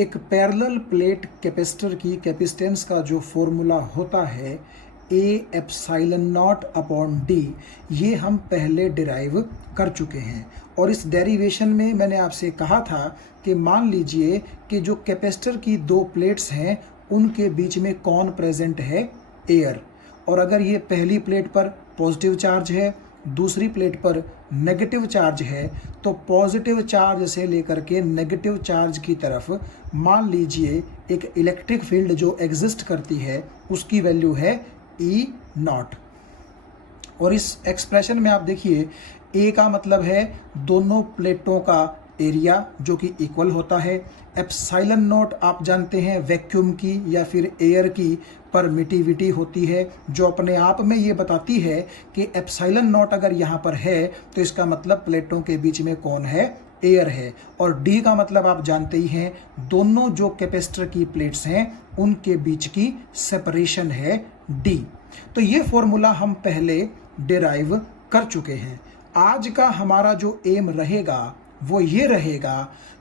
एक parallel plate capacitor की capacitance का जो फॉर्मूला होता है ए एप्साइलन नॉट अपॉन डी, ये हम पहले डिराइव कर चुके हैं। और इस डेरिवेशन में मैंने आपसे कहा था कि मान लीजिए कि जो कैपेसिटर की दो प्लेट्स हैं उनके बीच में कौन प्रेजेंट है, एयर। और अगर ये पहली प्लेट पर पॉजिटिव चार्ज है, दूसरी प्लेट पर नेगेटिव चार्ज है, तो पॉजिटिव चार्ज से लेकर के नेगेटिव चार्ज की तरफ मान लीजिए एक इलेक्ट्रिक फील्ड जो एग्जिस्ट करती है उसकी वैल्यू है ई नॉट। और इस एक्सप्रेशन में आप देखिए ए का मतलब है दोनों प्लेटों का एरिया जो कि इक्वल होता है। एप्साइलन नॉट आप जानते हैं वैक्यूम की या फिर एयर की परमिटिविटी होती है, जो अपने आप में ये बताती है कि एप्साइलन नॉट अगर यहाँ पर है तो इसका मतलब प्लेटों के बीच में कौन है, एयर है। और डी का मतलब आप जानते ही हैं, दोनों जो कैपेसिटर की प्लेट्स हैं उनके बीच की सेपरेशन है डी। तो ये फॉर्मूला हम पहले डिराइव कर चुके हैं। आज का हमारा जो एम रहेगा वो ये रहेगा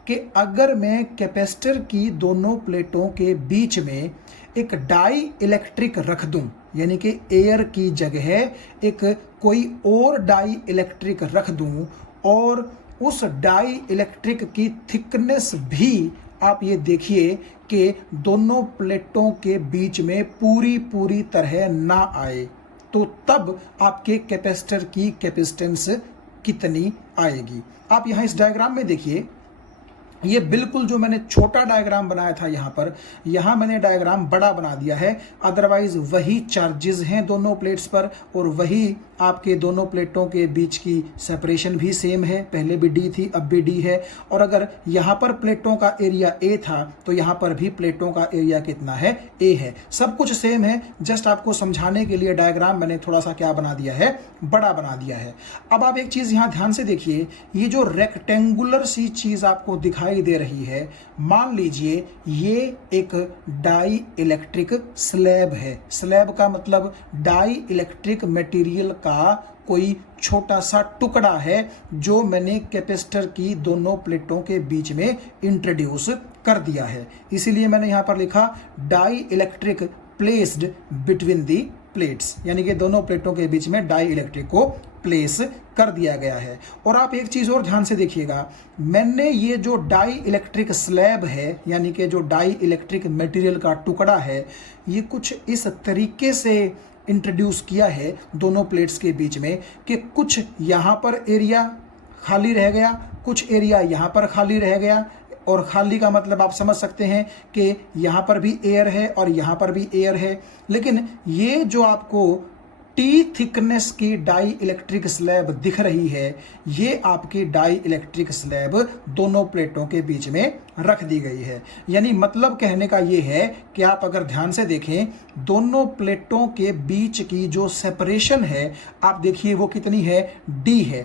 कि अगर मैं कैपेसिटर की दोनों प्लेटों के बीच में एक डाई इलेक्ट्रिक रख दूं, यानी कि एयर की जगह एक कोई और डाई इलेक्ट्रिक रख दूं, और उस डाई इलेक्ट्रिक की थिकनेस भी आप ये देखिए कि दोनों प्लेटों के बीच में पूरी तरह ना आए, तो तब आपके कैपेसिटर की कैपेसिटेंस कितनी आएगी। आप यहाँ इस डायग्राम में देखिए, ये बिल्कुल जो मैंने छोटा डायग्राम बनाया था यहाँ मैंने डायग्राम बड़ा बना दिया है। अदरवाइज वही चार्जेस हैं दोनों प्लेट्स पर और वही आपके दोनों प्लेटों के बीच की सेपरेशन भी सेम है। पहले भी डी थी, अब भी डी है। और अगर यहाँ पर प्लेटों का एरिया ए था तो यहाँ पर भी प्लेटों का एरिया कितना है, ए है। सब कुछ सेम है, जस्ट आपको समझाने के लिए डायग्राम मैंने थोड़ा सा क्या बना दिया है, बड़ा बना दिया है। अब आप एक चीज़ यहाँ ध्यान से देखिए, ये जो रेक्टेंगुलर सी चीज़ आपको दिखाई दे रही है, मान लीजिए ये एक डाई इलेक्ट्रिक स्लैब है। स्लैब का मतलब डाई इलेक्ट्रिक मटेरियल का कोई छोटा सा टुकड़ा है जो मैंने कैपेसिटर की दोनों प्लेटों के बीच में इंट्रोड्यूस कर दिया है। इसीलिए मैंने यहां पर लिखा dielectric placed between the plates, यानी कि दोनों प्लेटों के बीच में डाई इलेक्ट्रिक को प्लेस कर दिया गया है। और आप एक चीज और ध्यान से देखिएगा, मैंने ये जो डाई इलेक्ट्रिक स्लैब है, यानी कि जो डाई इलेक्ट्रिक मटेरियल का टुकड़ा है, ये कुछ इस तरीके से इंट्रोड्यूस किया है दोनों प्लेट्स के बीच में कि कुछ यहाँ पर एरिया खाली रह गया, कुछ एरिया यहाँ पर खाली रह गया। और खाली का मतलब आप समझ सकते हैं कि यहाँ पर भी एयर है और यहाँ पर भी एयर है। लेकिन ये जो आपको टी थिकनेस की डाई इलेक्ट्रिक स्लैब दिख रही है, ये आपकी डाई इलेक्ट्रिक स्लैब दोनों प्लेटों के बीच में रख दी गई है। यानी मतलब कहने का ये है कि आप अगर ध्यान से देखें, दोनों प्लेटों के बीच की जो सेपरेशन है आप देखिए वो कितनी है, डी है।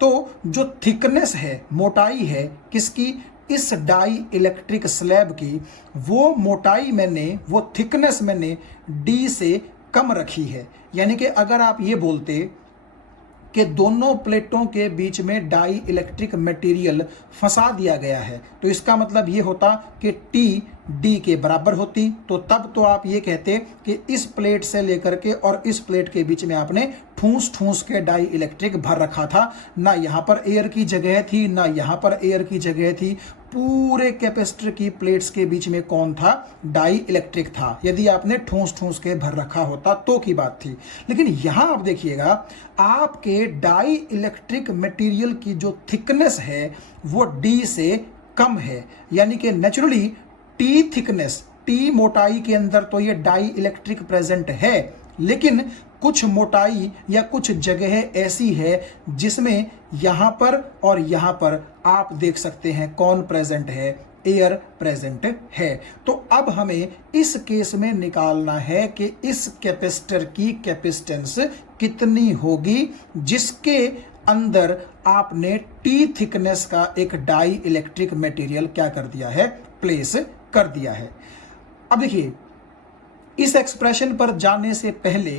तो जो थिकनेस है, मोटाई है किसकी, इस डाई इलेक्ट्रिक स्लैब की, वो मोटाई मैंने, वो थिकनेस मैंने डी से कम रखी है। यानी कि अगर आप ये बोलते कि दोनों प्लेटों के बीच में डाई इलेक्ट्रिक मटेरियल फंसा दिया गया है, तो इसका मतलब ये होता कि टी डी के बराबर होती, तो तब तो आप ये कहते कि इस प्लेट से लेकर के और इस प्लेट के बीच में आपने ठूस ठूस के डाई इलेक्ट्रिक भर रखा था। ना यहाँ पर एयर की जगह थी, ना यहाँ पर एयर की जगह थी। पूरे कैपेसिटर की प्लेट्स के बीच में कौन था, डाई इलेक्ट्रिक था। यदि आपने ठूस ठूस के भर रखा होता तो की बात थी। लेकिन यहां आप देखिएगा, आपके डाई इलेक्ट्रिक मटेरियल की जो थिकनेस है वो डी से कम है। यानी कि नेचुरली टी थिकनेस, टी मोटाई के अंदर तो ये डाई इलेक्ट्रिक प्रेजेंट है, लेकिन कुछ मोटाई या कुछ जगह ऐसी है जिसमें यहां पर और यहां पर आप देख सकते हैं कौन प्रेजेंट है, एयर प्रेजेंट है। तो अब हमें इस केस में निकालना है कि इस कैपेसिटर की कैपेसिटेंस कितनी होगी जिसके अंदर आपने टी थिकनेस का एक डाई इलेक्ट्रिक मटेरियल क्या कर दिया है, प्लेस कर दिया है। अब देखिए, इस एक्सप्रेशन पर जाने से पहले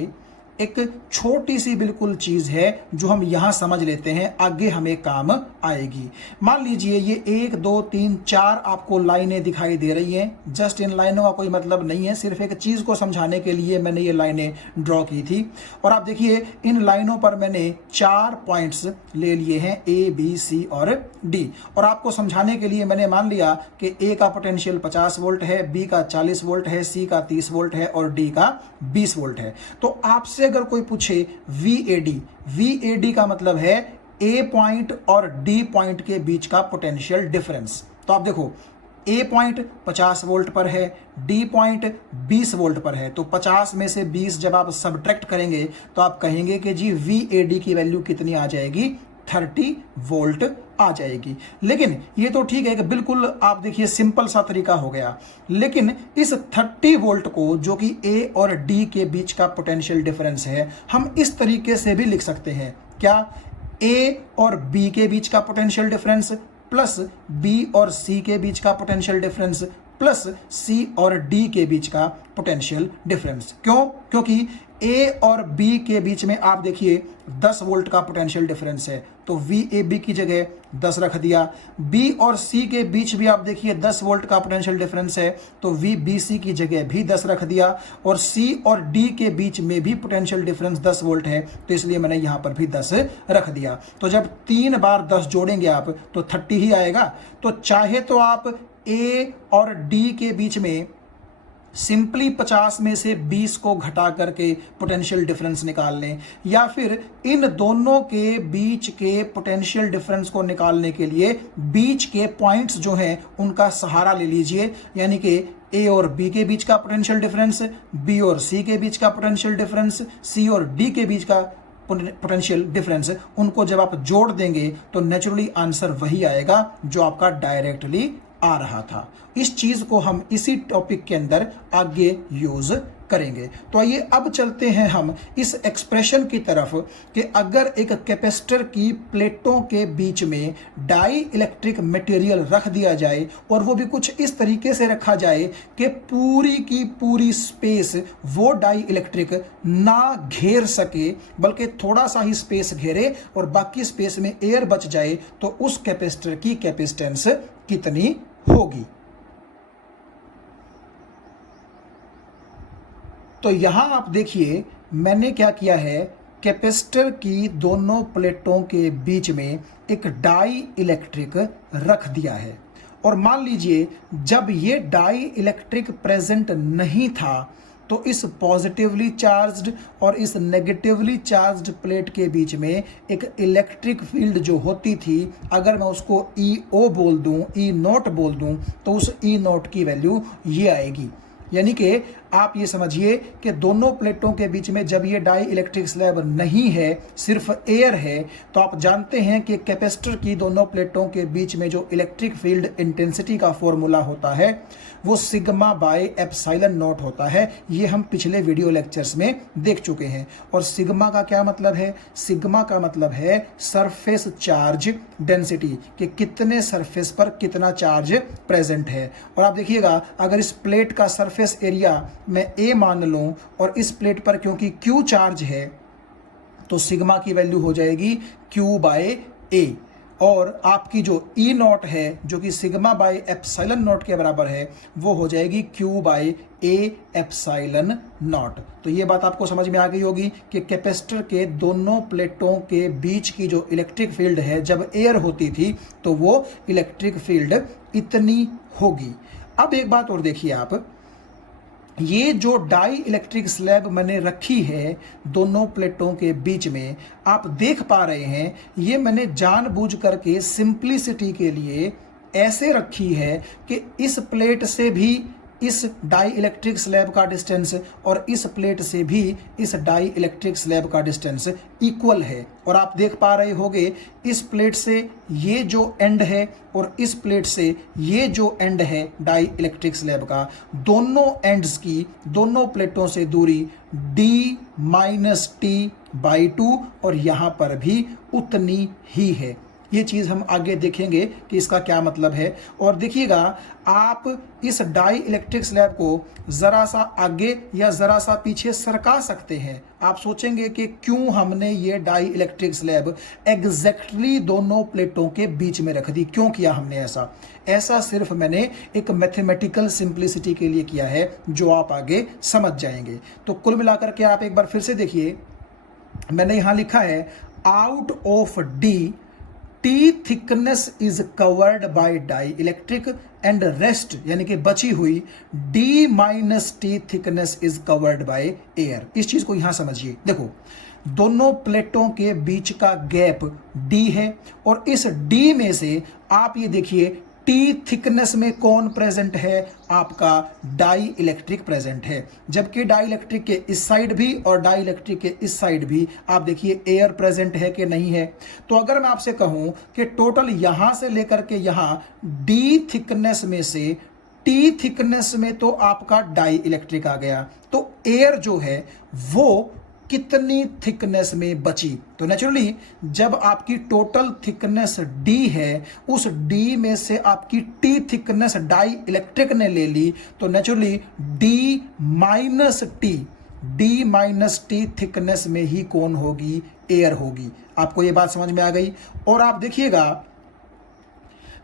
एक छोटी सी बिल्कुल चीज है जो हम यहां समझ लेते हैं, आगे हमें काम आएगी। मान लीजिए ये 1 2 3 4 आपको लाइनें दिखाई दे रही हैं। जस्ट इन लाइनों का कोई मतलब नहीं है, सिर्फ एक चीज को समझाने के लिए मैंने ये लाइनें ड्रॉ की थी। और आप देखिए इन लाइनों पर मैंने 4 पॉइंट्स ले लिए हैं, A B C और D। और आपको समझाने के लिए मैंने मान लिया कि A का पोटेंशियल 50 वोल्ट है, B का 40 वोल्ट है, C का 30 वोल्ट है और D का 20 वोल्ट है। तो आपसे अगर कोई पूछे VAD का मतलब है A पॉइंट और D पॉइंट के बीच का पोटेंशियल डिफरेंस। तो आप देखो A पॉइंट 50 वोल्ट पर है, D पॉइंट 20 वोल्ट पर है। तो 50 में से 20 जब आप सब्ट्रैक्ट करेंगे तो आप कहेंगे कि जी VAD की वैल्यू कितनी आ जाएगी, 30 वोल्ट आ जाएगी। लेकिन ये तो ठीक है कि बिल्कुल आप देखिए सिंपल सा तरीका हो गया, लेकिन इस 30 वोल्ट को जो कि A और D के बीच का पोटेंशियल डिफरेंस है, हम इस तरीके से भी लिख सकते हैं। क्या? A और B के बीच का पोटेंशियल डिफरेंस प्लस B और C के बीच का पोटेंशियल डिफरेंस प्लस C और D के बीच का पोटेंशियल डिफरेंस। क्यों? क्योंकि A और B के बीच में आप देखिए 10 वोल्ट का पोटेंशियल डिफरेंस है, तो VAB की जगह 10 रख दिया। B और C के बीच भी आप देखिए 10 वोल्ट का पोटेंशियल डिफरेंस है, तो VBC की जगह भी 10 रख दिया। और C और D के बीच में भी पोटेंशियल डिफरेंस 10 वोल्ट है, तो इसलिए मैंने यहां पर भी 10 रख दिया। तो जब 3 बार 10 जोड़ेंगे आप तो 30 ही आएगा। तो चाहे तो आप A और D के बीच में सिंपली 50 में से 20 को घटा करके पोटेंशियल डिफरेंस निकाल लें, या फिर इन दोनों के बीच के पोटेंशियल डिफरेंस को निकालने के लिए बीच के पॉइंट्स जो हैं उनका सहारा ले लीजिए। यानी कि A और B के बीच का पोटेंशियल डिफरेंस, B और C के बीच का पोटेंशियल डिफरेंस, C और D के बीच का पोटेंशियल डिफरेंस, उनको जब आप जोड़ देंगे तो नेचुरली आंसर वही आएगा जो आपका डायरेक्टली आ रहा था। इस चीज को हम इसी टॉपिक के अंदर आगे यूज करेंगे। तो आइए अब चलते हैं हम इस एक्सप्रेशन की तरफ कि अगर एक कैपेसिटर की प्लेटों के बीच में डाई इलेक्ट्रिक मटेरियल रख दिया जाए और वो भी कुछ इस तरीके से रखा जाए कि पूरी की पूरी स्पेस वो डाई इलेक्ट्रिक ना घेर सके, बल्कि थोड़ा सा ही स्पेस घेरे और बाकी स्पेस में एयर बच जाए, तो उस कैपेसिटर की कैपेसिटेंस कितनी होगी। तो यहां आप देखिए मैंने क्या किया है, कैपेसिटर की दोनों प्लेटों के बीच में एक डाई इलेक्ट्रिक रख दिया है। और मान लीजिए जब ये डाई इलेक्ट्रिक प्रेजेंट नहीं था तो इस पॉजिटिवली चार्ज्ड और इस नेगेटिवली चार्ज्ड प्लेट के बीच में एक इलेक्ट्रिक फील्ड जो होती थी, अगर मैं उसको EO बोल दूं, E0 बोल दूं, तो उस E0 की वैल्यू ये आएगी। यानी कि आप ये समझिए कि दोनों प्लेटों के बीच में जब ये डाई इलेक्ट्रिक स्लैब नहीं है, सिर्फ एयर है, तो आप जानते हैं कि कैपेसिटर की दोनों प्लेटों के बीच में जो इलेक्ट्रिक फील्ड इंटेंसिटी का फॉर्मूला होता है वो सिग्मा बाय एप्सिलॉन नॉट होता है। ये हम पिछले वीडियो लेक्चर्स में देख चुके हैं। और सिग्मा का क्या मतलब है? सिग्मा का मतलब है सरफेस चार्ज डेंसिटी, कि कितने सरफेस पर कितना चार्ज प्रेजेंट है। और आप देखिएगा अगर इस प्लेट का सरफेस एरिया मैं A मान लूं और इस प्लेट पर क्योंकि Q चार्ज है तो सिग्मा की वैल्यू हो जाएगी Q बाय A। और आपकी जो E0 है जो कि सिग्मा बाय एप्सिलॉन नॉट के बराबर है वो हो जाएगी Q by A epsilon naught. तो ये बात आपको समझ में आ गई होगी कि कैपेसिटर के दोनों प्लेटों के बीच की जो इलेक्ट्रिक फील्ड है जब एयर होती थी तो वो इलेक्ट्रिक फील्ड इतनी होगी। अब एक बात और देखिए आप, ये जो डाई इलेक्ट्रिक स्लैब मैंने रखी है दोनों प्लेटों के बीच में, आप देख पा रहे हैं ये मैंने जानबूझ करके सिंप्लिसिटी के लिए ऐसे रखी है कि इस प्लेट से भी इस डाई इलेक्ट्रिक स्लैब का डिस्टेंस और इस प्लेट से भी इस डाई इलेक्ट्रिक स्लैब का डिस्टेंस इक्वल है। और आप देख पा रहे होंगे इस प्लेट से ये जो एंड है और इस प्लेट से ये जो एंड है डाई इलेक्ट्रिक स्लैब का, दोनों एंड्स की, दोनों प्लेटों से दूरी D-T/2 और यहाँ पर भी उतनी ही है। ये चीज़ हम आगे देखेंगे कि इसका क्या मतलब है। और देखिएगा, आप इस डाई इलेक्ट्रिक स्लैब को ज़रा सा आगे या ज़रा सा पीछे सरका सकते हैं। आप सोचेंगे कि क्यों हमने ये डाई इलेक्ट्रिक स्लैब एग्जैक्टली दोनों प्लेटों के बीच में रख दी, क्यों किया हमने ऐसा? ऐसा सिर्फ मैंने एक मैथमेटिकल सिंप्लिसिटी के लिए किया है, जो आप आगे समझ जाएंगे। तो कुल मिलाकर के आप एक बार फिर से देखिए, मैंने यहां लिखा है out of D T thickness is covered by dielectric and rest यानी कि बची हुई D minus T thickness is covered by air. इस चीज को यहां समझिए। देखो, दोनों प्लेटों के बीच का गैप डी है और इस डी में से आप ये देखिए टी थिकनेस में कौन प्रेजेंट है? आपका डाई इलेक्ट्रिक प्रेजेंट है। जबकि डाई इलेक्ट्रिक के इस साइड भी और डाई इलेक्ट्रिक के इस साइड भी आप देखिए एयर प्रेजेंट है कि नहीं है। तो अगर मैं आपसे कहूं कि टोटल यहां से लेकर के यहां डी थिकनेस में से टी थिकनेस में तो आपका डाई इलेक्ट्रिक आ गया, तो एयर जो है वो कितनी थिकनेस में बची? तो नेचुरली जब आपकी टोटल थिकनेस डी है, उस डी में से आपकी टी थिकनेस डाई इलेक्ट्रिक ने ले ली, तो naturally D minus T thickness में ही कौन होगी? एयर होगी। आपको ये बात समझ में आ गई? और आप देखिएगा,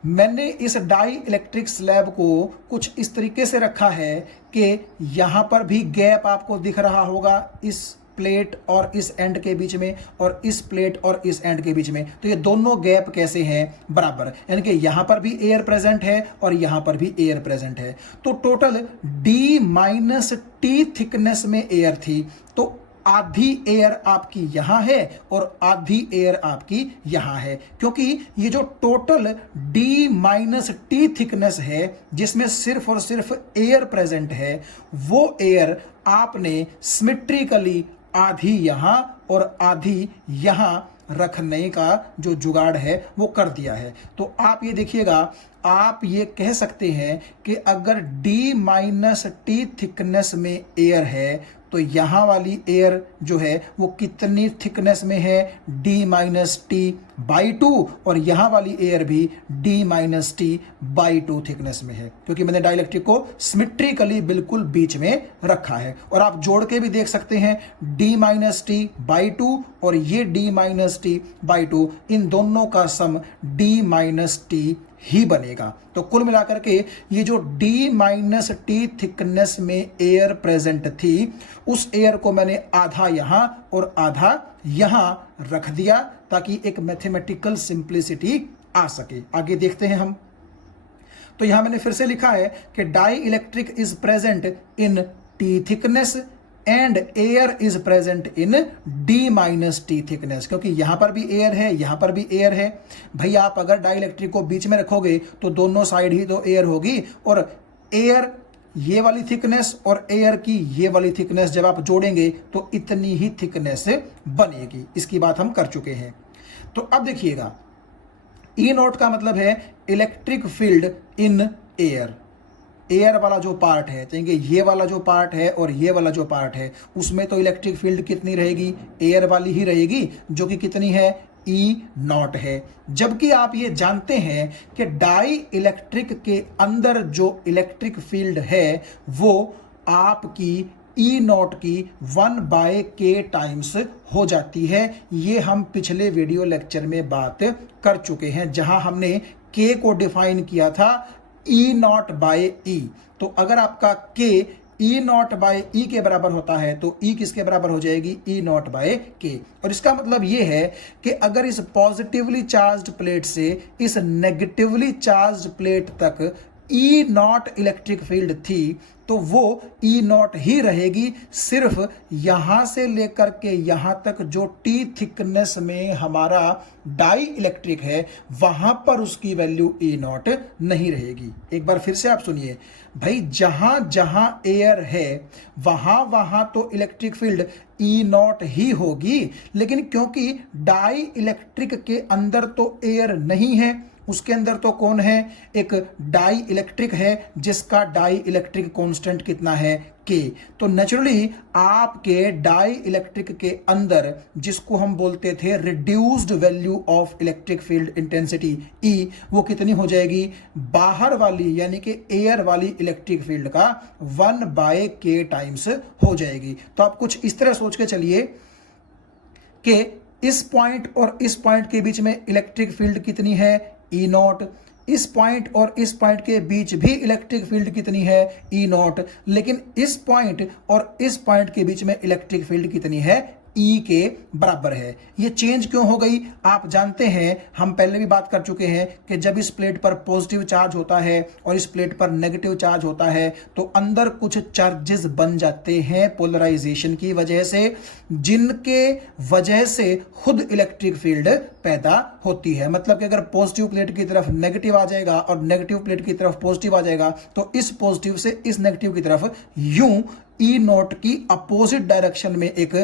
मैंने इस डाई इलेक्ट्रिक स्लैब को कुछ इस तरीके से रखा है कि यहां पर भी गैप आपको दिख रहा होगा, इस प्लेट और इस एंड के बीच में और इस प्लेट और इस एंड के बीच में। तो ये दोनों गैप कैसे हैं? बराबर, यानी कि यहां पर भी एयर प्रेजेंट है और यहां पर भी एयर प्रेजेंट है। तो total D minus T thickness में एयर थी, तो आधी एयर आपकी यहां है और आधी एयर आपकी यहां है, क्योंकि ये जो total D minus T thickness है जिसमें सिर्फ और सिर्फ एयर प्रेजेंट है, वो एयर आपने सिमेट्रिकली आधी यहां और आधी यहां रखने का जो जुगाड़ है वो कर दिया है। तो आप ये देखिएगा, आप ये कह सकते हैं कि अगर D माइनस टी थिकनेस में एयर है, तो यहाँ वाली एयर जो है वो कितनी थिकनेस में है? D माइनस टी बाई 2, और यहाँ वाली एयर भी D minus T by 2 thickness में है, क्योंकि मैंने डाइलेक्ट्रिक को सिमेट्रिकली बिल्कुल बीच में रखा है। और आप जोड़ के भी देख सकते हैं, D माइनस टी बाई 2 और ये D माइनस टी बाई 2, इन दोनों का सम D माइनस टी ही बनेगा। तो कुल मिलाकर के ये जो D माइनस टी थिकनेस में एयर प्रेजेंट थी, उस एयर को मैंने आधा यहां और आधा यहां रख दिया ताकि एक मैथमेटिकल सिंप्लिसिटी आ सके। आगे देखते हैं हम। तो यहां मैंने फिर से लिखा है कि dielectric is present in T thickness and air is present in D minus T thickness, क्योंकि यहां पर भी एयर है, यहां पर भी एयर है। भाई आप अगर डाई इलेक्ट्रिक को बीच में रखोगे तो दोनों साइड ही तो एयर होगी, और एयर ये वाली थिकनेस और एयर की ये वाली थिकनेस जब आप जोड़ेंगे तो इतनी ही थिकनेस बनेगी। इसकी बात हम कर चुके हैं। तो अब देखिएगा, E नॉट का मतलब है electric field in air. Air वाला जो पार्ट है, कहेंगे ये वाला जो पार्ट है और ये वाला जो पार्ट है, उसमें तो इलेक्ट्रिक फील्ड कितनी रहेगी? एयर वाली ही रहेगी, जो कि कितनी है? E नॉट है। जबकि आप ये जानते हैं कि डाई इलेक्ट्रिक के अंदर जो इलेक्ट्रिक फील्ड है वो आपकी E नॉट की 1/k टाइम्स हो जाती है। ये हम पिछले वीडियो लेक्चर में बात कर चुके हैं, जहां हमने K को डिफाइन किया था E नॉट बाय E। तो अगर आपका K E naught by E के बराबर होता है तो E किसके बराबर हो जाएगी? E naught by K। और इसका मतलब ये है कि अगर इस पॉजिटिवली चार्ज्ड प्लेट से इस नेगेटिवली चार्ज्ड प्लेट तक E नॉट इलेक्ट्रिक फील्ड थी तो वो E नॉट ही रहेगी। सिर्फ यहां से लेकर के यहां तक जो T थिकनेस में हमारा डाई इलेक्ट्रिक है वहां पर उसकी वैल्यू E नॉट नहीं रहेगी। एक बार फिर से आप सुनिए भाई, जहां जहां एयर है वहां वहां तो इलेक्ट्रिक फील्ड E नॉट ही होगी, लेकिन क्योंकि डाई इलेक्ट्रिक के अंदर तो एयर नहीं है, उसके अंदर तो कौन है, एक डाई इलेक्ट्रिक है जिसका डाई इलेक्ट्रिक कांस्टेंट कितना है, के। तो नेचुरली आपके डाई इलेक्ट्रिक के अंदर जिसको हम बोलते थे reduced value of electric field intensity ई, वो कितनी हो जाएगी, बाहर वाली यानी कि एयर वाली इलेक्ट्रिक फील्ड का 1/k टाइम्स हो जाएगी। तो आप कुछ इस तरह सोच के चलिए कि इस पॉइंट और इस पॉइंट के बीच में इलेक्ट्रिक फील्ड कितनी है, ई नॉट। इस पॉइंट और इस पॉइंट के बीच भी इलेक्ट्रिक फील्ड कितनी है, ई नॉट। लेकिन इस पॉइंट और इस पॉइंट के बीच में इलेक्ट्रिक फील्ड कितनी है, ई के बराबर है। ये चेंज क्यों हो गई, आप जानते हैं, हम पहले भी बात कर चुके हैं कि जब इस प्लेट पर पॉजिटिव चार्ज होता है और इस प्लेट पर नेगेटिव चार्ज होता है तो अंदर कुछ चार्जेस बन जाते हैं पोलराइजेशन की वजह से, जिनके वजह से खुद इलेक्ट्रिक फील्ड पैदा होती है। मतलब कि अगर पॉजिटिव प्लेट की तरफ नेगेटिव आ जाएगा और नेगेटिव प्लेट की तरफ पॉजिटिव आ जाएगा तो इस पॉजिटिव से इस नेगेटिव की तरफ यूं ई नॉट की अपोजिट डायरेक्शन में एक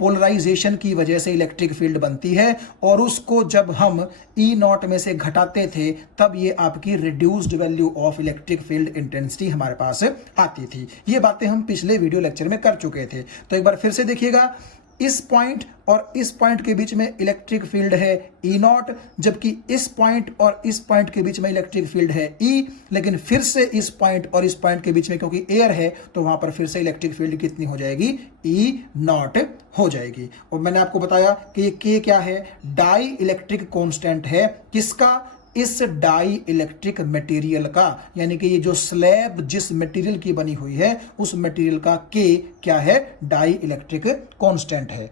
पोलराइजेशन की वजह से इलेक्ट्रिक फील्ड बनती है, और उसको जब हम ई नॉट में से घटाते थे तब ये आपकी reduced value of electric field intensity हमारे पास आती थी। ये बातें हम पिछले वीडियो लेक्चर में कर चुके थे। तो एक बार फिर से देखिएगा, इस पॉइंट और इस पॉइंट के बीच में इलेक्ट्रिक फील्ड है ई नॉट, जबकि इस पॉइंट और इस पॉइंट के बीच में इलेक्ट्रिक फील्ड है ई। लेकिन फिर से इस पॉइंट और इस पॉइंट के बीच में क्योंकि एयर है तो वहां पर फिर से इलेक्ट्रिक फील्ड कितनी हो जाएगी, ई नॉट हो जाएगी। और मैंने आपको बताया कि ये के क्या है, डाई इलेक्ट्रिक कांस्टेंट है, किसका, इस डाई इलेक्ट्रिक मटेरियल का, यानी कि ये जो स्लैब जिस मटेरियल की बनी हुई है उस मटेरियल का के क्या है, डाई इलेक्ट्रिक कांस्टेंट है।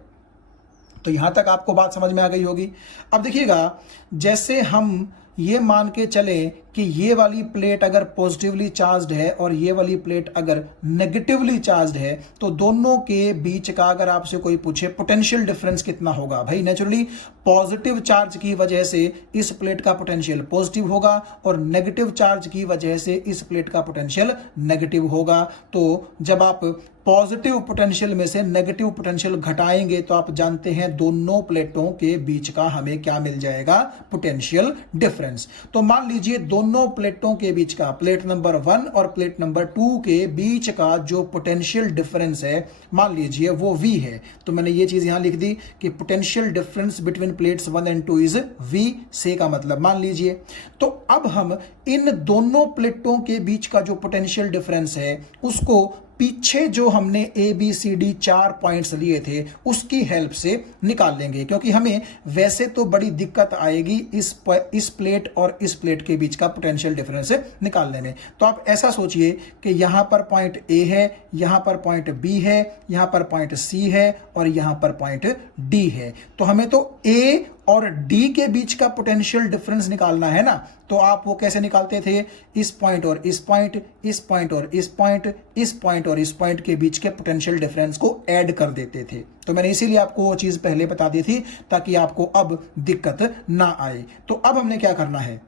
तो यहां तक आपको बात समझ में आ गई होगी। अब देखिएगा, जैसे हम ये मान के चले कि ये वाली प्लेट अगर पॉजिटिवली चार्ज्ड है और ये वाली प्लेट अगर नेगेटिवली चार्ज्ड है तो दोनों के बीच का अगर आपसे कोई पूछे पोटेंशियल डिफरेंस कितना होगा, भाई नेचुरली पॉजिटिव चार्ज की वजह से इस प्लेट का पोटेंशियल पॉजिटिव होगा और नेगेटिव चार्ज की वजह से इस प्लेट का पोटेंशियल नेगेटिव होगा। तो जब आप पॉजिटिव पोटेंशियल में से नेगेटिव पोटेंशियल घटाएंगे तो आप जानते हैं दोनों प्लेटों के बीच का हमें क्या मिल जाएगा, पोटेंशियल डिफरेंस। तो मान लीजिए दोनों प्लेटों के बीच का, प्लेट नंबर 1 और प्लेट नंबर 2 के बीच का जो पोटेंशियल डिफरेंस है मान लीजिए वो V है। तो मैंने ये चीज यहां लिख दी कि potential difference between plates 1 and 2 is V, से का मतलब मान लीजिए। तो अब हम इन दोनों प्लेटों के बीच का जो पोटेंशियल डिफरेंस है उसको पीछे जो हमने A B C D 4 points लिए थे उसकी हेल्प से निकाल लेंगे, क्योंकि हमें वैसे तो बड़ी दिक्कत आएगी इस प्लेट और इस प्लेट के बीच का पोटेंशियल डिफरेंस निकालने में। तो आप ऐसा सोचिए कि यहां पर पॉइंट ए है, यहां पर पॉइंट बी है, यहां पर पॉइंट सी है और यहां पर पॉइंट डी है। तो हमें तो ए और डी के बीच का पोटेंशियल डिफरेंस निकालना है ना। तो आप वो कैसे निकालते थे, इस पॉइंट और इस पॉइंट, इस पॉइंट और इस पॉइंट, इस पॉइंट और इस पॉइंट के बीच के पोटेंशियल डिफरेंस को ऐड कर देते थे। तो मैंने इसीलिए आपको वो चीज पहले बता दी थी ताकि आपको अब दिक्कत ना आए। तो अब हमने क्या करना है,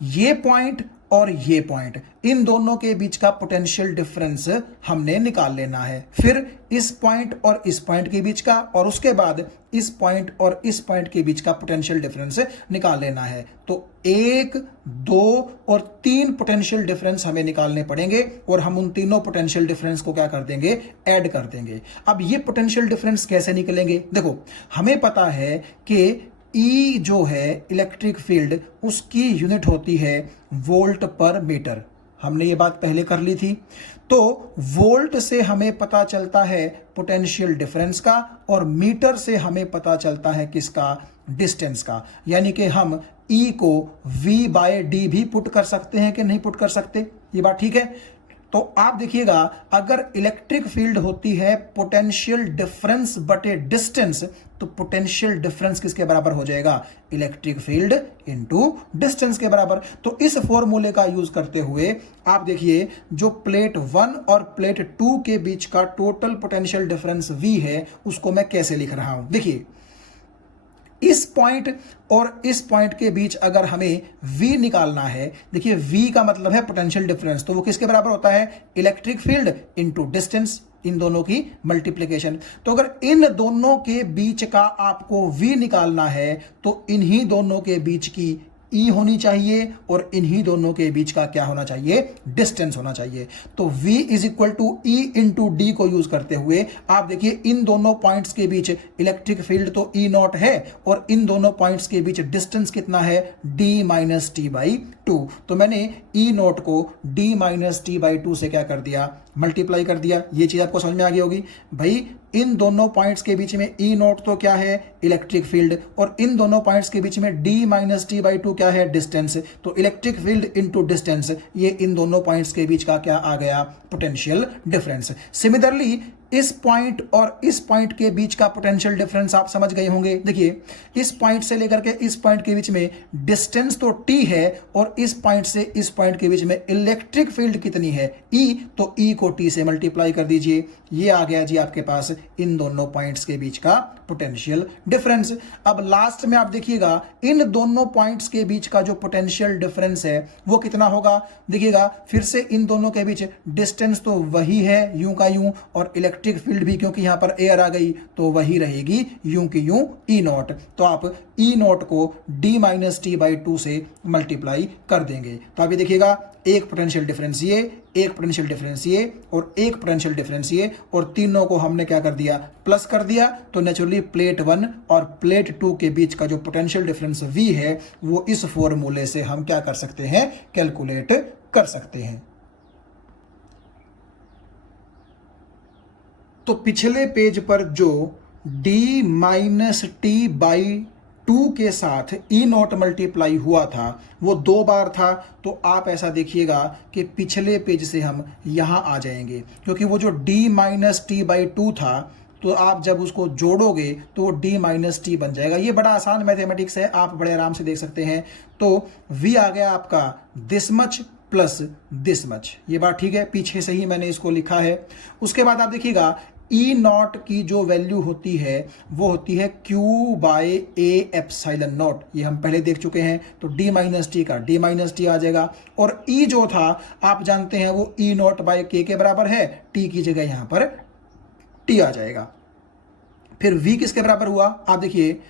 ये पॉइंट और ये पॉइंट, इन दोनों के बीच का पोटेंशियल डिफरेंस हमने निकाल लेना है। फिर इस पॉइंट और इस पॉइंट के बीच का, और उसके बाद इस पॉइंट और इस पॉइंट के बीच का पोटेंशियल डिफरेंस निकाल लेना है। तो 1, 2 और 3 पोटेंशियल डिफरेंस हमें निकालने पड़ेंगे और हम उन तीनों पोटेंशियल डिफरेंस को क्या कर देंगे, ऐड कर देंगे। अब ये पोटेंशियल डिफरेंस कैसे निकलेंगे, देखो हमें पता है कि ई जो है इलेक्ट्रिक फील्ड उसकी यूनिट होती है वोल्ट पर मीटर, हमने ये बात पहले कर ली थी। तो वोल्ट से हमें पता चलता है पोटेंशियल डिफरेंस का और मीटर से हमें पता चलता है किसका, डिस्टेंस का। यानी कि हम ई को V/D भी पुट कर सकते हैं कि नहीं पुट कर सकते, ये बात ठीक है। तो आप देखिएगा, अगर इलेक्ट्रिक फील्ड होती है पोटेंशियल डिफरेंस बटे डिस्टेंस, तो पोटेंशियल डिफरेंस किसके बराबर हो जाएगा, इलेक्ट्रिक फील्ड इनटू डिस्टेंस के बराबर। तो इस फॉर्मूले का यूज करते हुए आप देखिए, जो प्लेट 1 और प्लेट 2 के बीच का टोटल पोटेंशियल डिफरेंस V है उसको मैं कैसे लिख रहा हूं। देखिए, इस पॉइंट और इस पॉइंट के बीच अगर हमें V निकालना है, देखिए V का मतलब है पोटेंशियल डिफरेंस, तो वो किसके बराबर होता है, इलेक्ट्रिक फील्ड इनटू डिस्टेंस, इन दोनों की मल्टीप्लिकेशन। तो अगर इन दोनों के बीच का आपको V निकालना है तो इन्हीं दोनों के बीच की E होनी चाहिए और इन्हीं दोनों के बीच का क्या होना चाहिए, डिस्टेंस होना चाहिए। तो V is equal to E into D को यूज करते हुए आप देखिए इन दोनों पॉइंट्स के बीच इलेक्ट्रिक फील्ड तो E नॉट है और इन दोनों पॉइंट्स के बीच डिस्टेंस कितना है, D minus T by two. तो मैंने E नॉट को D minus T by two से क्या कर दिया, मल्टीप्लाई कर दिया। ये चीज आपको समझ में आ गई होगी भाई। इन दोनों पॉइंट्स के बीच में E नॉट तो क्या है, इलेक्ट्रिक फील्ड, और इन दोनों पॉइंट्स के बीच में D minus T by two क्या है, डिस्टेंस। तो इलेक्ट्रिक फील्ड इनटू डिस्टेंस, ये इन दोनों पॉइंट्स के बीच का क्या आ गया, पोटेंशियल डिफरेंस। सिमिलरली इस पॉइंट और इस पॉइंट के बीच का पोटेंशियल डिफरेंस आप समझ गए होंगे। देखिए इस पॉइंट से लेकर के इस पॉइंट के बीच में डिस्टेंस तो T है और इस पॉइंट से इस पॉइंट के बीच में इलेक्ट्रिक फील्ड कितनी है, E। तो E को T से मल्टीप्लाई कर दीजिए, ये आ गया जी आपके पास इन दोनों पॉइंट्स के बीच का पोटेंशियल डिफरेंस। अब लास्ट में आप देखिएगा इन दोनों पॉइंट्स के बीच का जो पोटेंशियल डिफरेंस है वो कितना होगा। देखिएगा फिर से इन दोनों के बीच डिस्टेंस तो वही है यूं का यूं, और इलेक्ट्रिक फील्ड भी क्योंकि यहां पर एयर आ गई तो वही रहेगी यूं की यूं, E नॉट। तो आप E नॉट को D minus T by two से मल्टीप्लाई कर देंगे। तो अभी देखिएगा एक पोटेंशियल डिफरेंस ये, एक पोटेंशियल डिफरेंस ये और एक पोटेंशियल डिफरेंस ये, और तीनों को हमने क्या कर दिया, प्लस कर दिया। तो नेचुरली प्लेट 1 और प्लेट 2 के बीच का जो पोटेंशियल डिफरेंस V है वो इस फॉर्मूले से हम क्या कर सकते हैं, कैलकुलेट कर सकते हैं। तो पिछले पेज पर जो D minus T by two के साथ E नॉट मल्टीप्लाई हुआ था वो 2 बार था। तो आप ऐसा देखिएगा कि पिछले पेज से हम यहां आ जाएंगे, क्योंकि वो जो D minus T by two था तो आप जब उसको जोड़ोगे तो वो D माइनस टी बन जाएगा। ये बड़ा आसान मैथमेटिक्स है, आप बड़े आराम से देख सकते हैं। तो V आ गया आपका this much plus this much, ये बात ठीक है, पीछे से ही मैंने इसको लिखा है। उसके बाद आप देखिएगा E नॉट की जो वैल्यू होती है वो होती है Q by A epsilon naught, ये हम पहले देख चुके हैं। तो D माइनस टी का D माइनस टी आ जाएगा, और E जो था आप जानते हैं वो E नॉट बाय K के बराबर है, T की जगह यहां पर T आ जाएगा। फिर V किसके बराबर हुआ, आप देखिए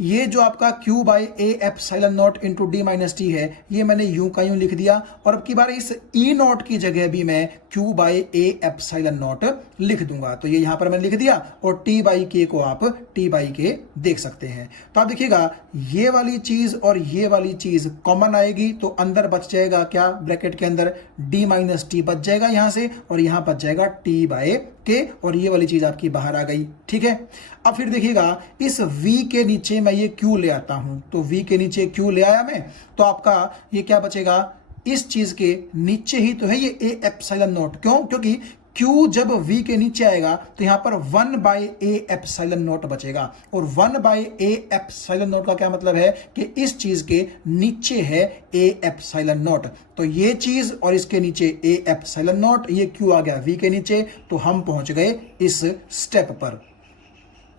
ये जो आपका Q by A epsilon not into D minus T है, ये मैंने यूं का यूं लिख दिया, और अब की बार इस E नॉट की जगह भी मैं Q by A epsilon not लिख दूंगा। तो ये यहां पर मैंने लिख दिया, और T बाई K को आप T बाई K देख सकते हैं। तो आप देखिएगा ये वाली चीज और ये वाली चीज कॉमन आएगी, तो अंदर बच जाएगा क्या, ब्रैकेट के अंदर D माइनस टी बच जाएगा यहां से, और यहां बच जाएगा T बाई K, और ये वाली चीज आपकी बाहर आ गई। ठीक है, अब फिर देखिएगा इस V के नीचे मैं ये Q ले आता हूं, तो V के नीचे Q ले आया मैं, तो आपका ये क्या बचेगा, इस चीज के नीचे ही तो है ये A एप्सिलॉन नॉट। क्यों, क्योंकि Q जब V के नीचे आएगा तो यहां पर 1 बाई A एप्सिलॉन नॉट बचेगा, और 1 बाई A एप्सिलॉन नॉट का क्या मतलब है कि इस चीज के नीचे है A एप्सिलॉन नॉट। तो ये चीज और इसके नीचे A एप्सिलॉन नॉट, ये Q आ गया V के नीचे, तो हम पहुंच गए इस स्टेप पर।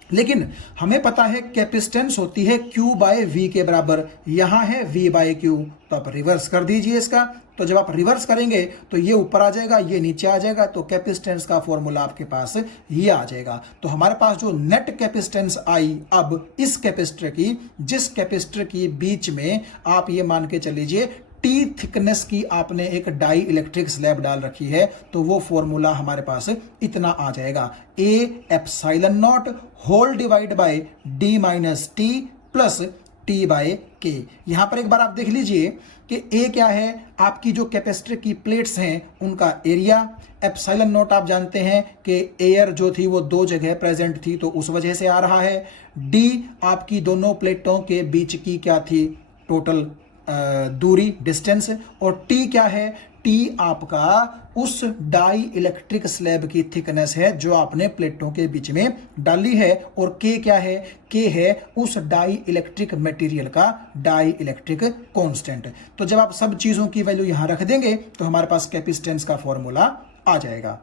लेकिन हमें पता है कैपेसिटेंस होती है Q बाय V के बराबर, यहां है V बाय Q, तो आप रिवर्स कर दीजिए इसका। तो जब आप रिवर्स करेंगे तो ये ऊपर आ जाएगा, ये नीचे आ जाएगा, तो कैपेसिटेंस का फॉर्मूला आपके पास ये आ जाएगा। तो हमारे पास जो नेट कैपेसिटेंस आई अब इस कैपेसिटर की, जिस कैपेसिटर की बीच में आप ये मान के चल लीजिए T थिकनेस की आपने एक डाई इलेक्ट्रिक स्लैब डाल रखी है, तो वो फॉर्मूला हमारे पास इतना आ जाएगा, A epsilon naught whole divide by D minus T plus T by K। यहां पर एक बार आप देख लीजिए कि A क्या है, आपकी जो कैपेसिटर की प्लेट्स हैं उनका एरिया, एप्सिलॉन नॉट आप जानते हैं कि एयर जो थी वो 2 जगह प्रेजेंट थी तो उस वजह से आ रहा है। D आपकी दोनों प्लेटों के बीच की क्या थी, टोटल दूरी, डिस्टेंस, और T क्या है, T आपका उस डाई इलेक्ट्रिक स्लैब की थिकनेस है जो आपने प्लेटों के बीच में डाली है, और K क्या है, K है उस डाई इलेक्ट्रिक मटेरियल का डाई इलेक्ट्रिक कांस्टेंट। तो जब आप सब चीजों की वैल्यू यहां रख देंगे तो हमारे पास कैपेसिटेंस का फॉर्मूला आ जाएगा।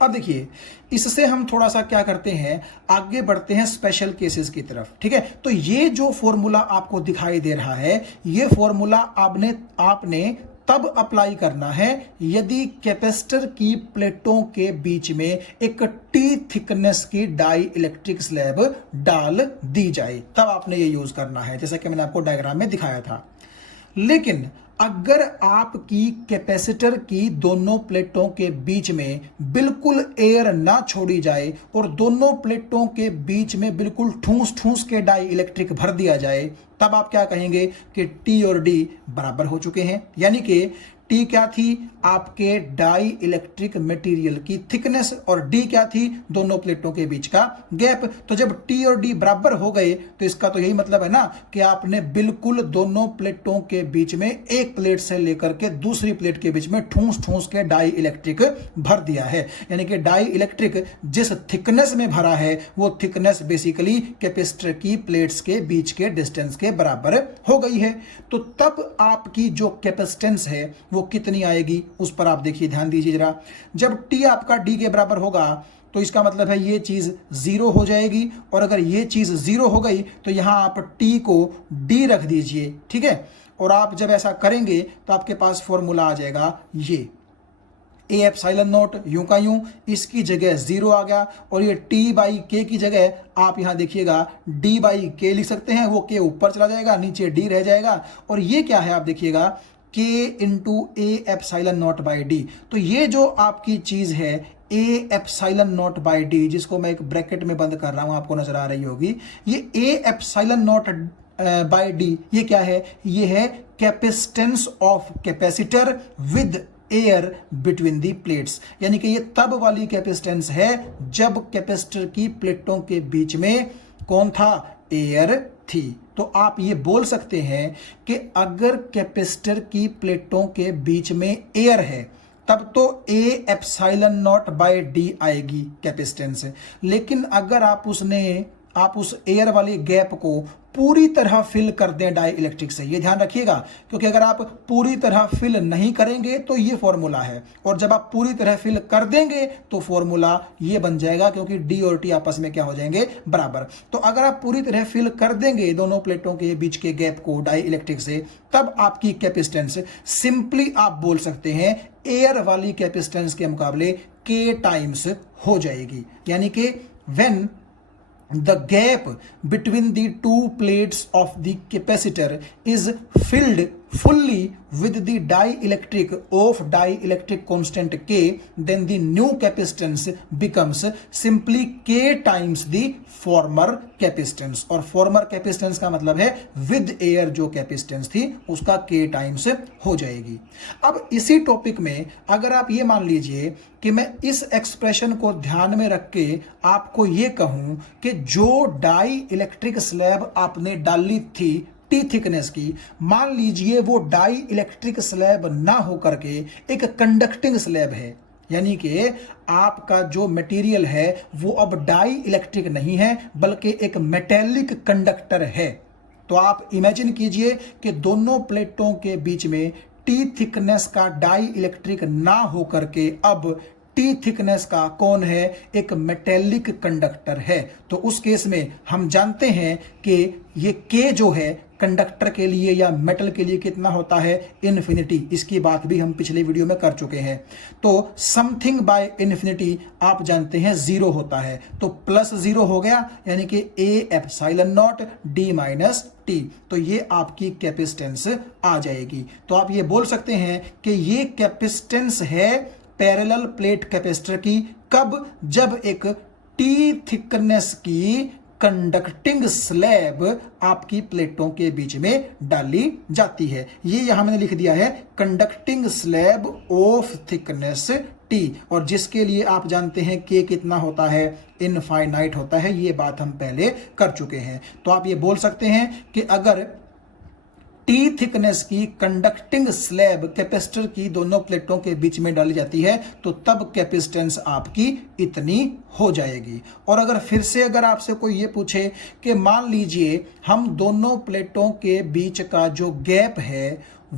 अब देखिए इससे हम थोड़ा सा क्या करते हैं, आगे बढ़ते हैं स्पेशल केसेस की तरफ। ठीक है, तो ये जो फॉर्मूला आपको दिखाई दे रहा है, ये फॉर्मूला आपने तब अप्लाई करना है यदि कैपेसिटर की प्लेटों के बीच में एक T थिकनेस की डाई इलेक्ट्रिक स्लैब डाल दी जाए, तब आपने ये यूज करना है, जैसा कि मैंने आपको डायग्राम में दिखाया था। लेकिन अगर आपकी कैपेसिटर की दोनों प्लेटों के बीच में बिल्कुल एयर ना छोड़ी जाए और दोनों प्लेटों के बीच में बिल्कुल ठूस ठूस के डाई इलेक्ट्रिक भर दिया जाए, तब आप क्या कहेंगे कि टी और डी बराबर हो चुके हैं। यानी कि टी क्या थी, आपके डाई इलेक्ट्रिक मटेरियल की थिकनेस, और डी क्या थी, दोनों प्लेटों के बीच का गैप। तो जब टी और डी बराबर हो गए तो इसका तो यही मतलब है ना कि आपने बिल्कुल दोनों प्लेटों के बीच में एक प्लेट से लेकर के दूसरी प्लेट के बीच में ठूस ठूस के डाई इलेक्ट्रिक भर दिया है। यानी कि डाई इलेक्ट्रिक जिस थिकनेस में भरा है वो थिकनेस बेसिकली कैपेसिटर की प्लेट्स के बीच के डिस्टेंस के बराबर हो गई है। तो तब आपकी जो कैपेसिटेंस है वो कितनी आएगी, उस पर आप देखिए, ध्यान दीजिए जरा। जब टी आपका डी के बराबर होगा तो इसका मतलब है ये चीज जीरो हो जाएगी, और अगर ये चीज जीरो हो गई तो यहां आप टी को डी रख दीजिए, ठीक है। और आप जब ऐसा करेंगे तो आपके पास फॉर्मूला आ जाएगा ये ए एप्सिलॉन नॉट, यूं का यूं, इसकी जगह जीरो आ गया, और ये टी बाई के की जगह आप यहां देखिएगा डी बाई के लिख सकते हैं। वो के ऊपर चला जाएगा, नीचे डी रह जाएगा, और ये क्या है आप देखिएगा के into A epsilon not by D. तो ये जो आपकी चीज है ए एप्सिलॉन नॉट बाई डी, जिसको मैं एक ब्रैकेट में बंद कर रहा हूं, आपको नजर आ रही होगी, ये ए एप्सिलॉन नॉट बाई डी ये क्या है, ये है capacitance of capacitor with air between the plates. यानी कि ये तब वाली कैपेसिटेंस है जब कैपेसिटर की प्लेटों के बीच में कौन था, एयर थी। तो आप ये बोल सकते हैं कि अगर कैपेसिटर की प्लेटों के बीच में एयर है तब तो A epsilon naught by D आएगी कैपेसिटेंस। लेकिन अगर आप उस एयर वाली गैप को पूरी तरह फिल कर दें डाई इलेक्ट्रिक से, ये ध्यान रखिएगा, क्योंकि अगर आप पूरी तरह फिल नहीं करेंगे तो ये फॉर्मूला है, और जब आप पूरी तरह फिल कर देंगे तो फॉर्मूला ये बन जाएगा, क्योंकि डी और टी आपस में क्या हो जाएंगे, बराबर। तो अगर आप पूरी तरह फिल कर देंगे दोनों प्लेटों के बीच के गैप को डाई इलेक्ट्रिक से, तब आपकी कैपेसिटेंस सिंपली आप बोल सकते हैं एयर वाली कैपेसिटेंस के मुकाबले के टाइम्स हो जाएगी। यानी कि when the gap between the two plates of the capacitor is filled fully with the dielectric of dielectric constant K, then the new capacitance becomes simply K times the former capacitance। और former capacitance का मतलब है with air जो capacitance थी उसका K times हो जाएगी। अब इसी टॉपिक में अगर आप ये मान लीजिए कि मैं इस एक्सप्रेशन को ध्यान में रख के आपको ये कहूं कि जो डाई इलेक्ट्रिक स्लैब आपने डाली थी टी थिकनेस की, मान लीजिए वो डाई इलेक्ट्रिक स्लैब ना होकर के एक कंडक्टिंग स्लैब है, यानी कि आपका जो मटेरियल है वो अब डाई इलेक्ट्रिक नहीं है बल्कि एक मेटेलिक कंडक्टर है। तो आप इमेजिन कीजिए कि दोनों प्लेटों के बीच में टी थिकनेस का डाई इलेक्ट्रिक ना होकर के अब टी थिकनेस का कौन है, एक मेटेलिक कंडक्टर है। तो उस केस में हम जानते हैं कि ये के जो है कंडक्टर के लिए या मेटल के लिए कितना होता है, इन्फिनिटी। इसकी बात भी हम पिछले वीडियो में कर चुके हैं। तो समथिंग बाय इन्फिनिटी आप जानते हैं जीरो होता है, तो प्लस जीरो हो गया, यानी कि ए epsilon not D minus T. तो ये आपकी कैपेसिटेंस आ जाएगी। तो आप ये बोल सकते हैं कि ये कैपेसिटेंस है पैरेलल प्लेट कैपेसिटर की, कब, जब एक टी थिकनेस की कंडक्टिंग स्लैब आपकी प्लेटों के बीच में डाली जाती है। ये यहां मैंने लिख दिया है conducting slab of thickness T, और जिसके लिए आप जानते हैं के कितना होता है, इनफाइनाइट होता है। ये बात हम पहले कर चुके हैं। तो आप ये बोल सकते हैं कि अगर टी थिकनेस की कंडक्टिंग स्लैब कैपेसिटर की दोनों प्लेटों के बीच में डाली जाती है तो तब कैपेसिटेंस आपकी इतनी हो जाएगी। और अगर फिर से अगर आपसे कोई ये पूछे कि मान लीजिए हम दोनों प्लेटों के बीच का जो गैप है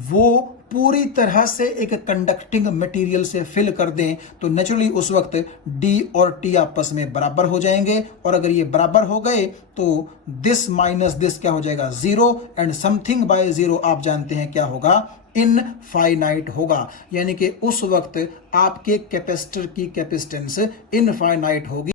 वो पूरी तरह से एक कंडक्टिंग मटेरियल से फिल कर दें, तो नेचुरली उस वक्त डी और टी आपस में बराबर हो जाएंगे, और अगर ये बराबर हो गए तो दिस माइनस दिस क्या हो जाएगा, zero, and something by zero आप जानते हैं क्या होगा, इनफाइनाइट होगा। यानी कि उस वक्त आपके कैपेसिटर की कैपेसिटेंस इनफाइनाइट होगी।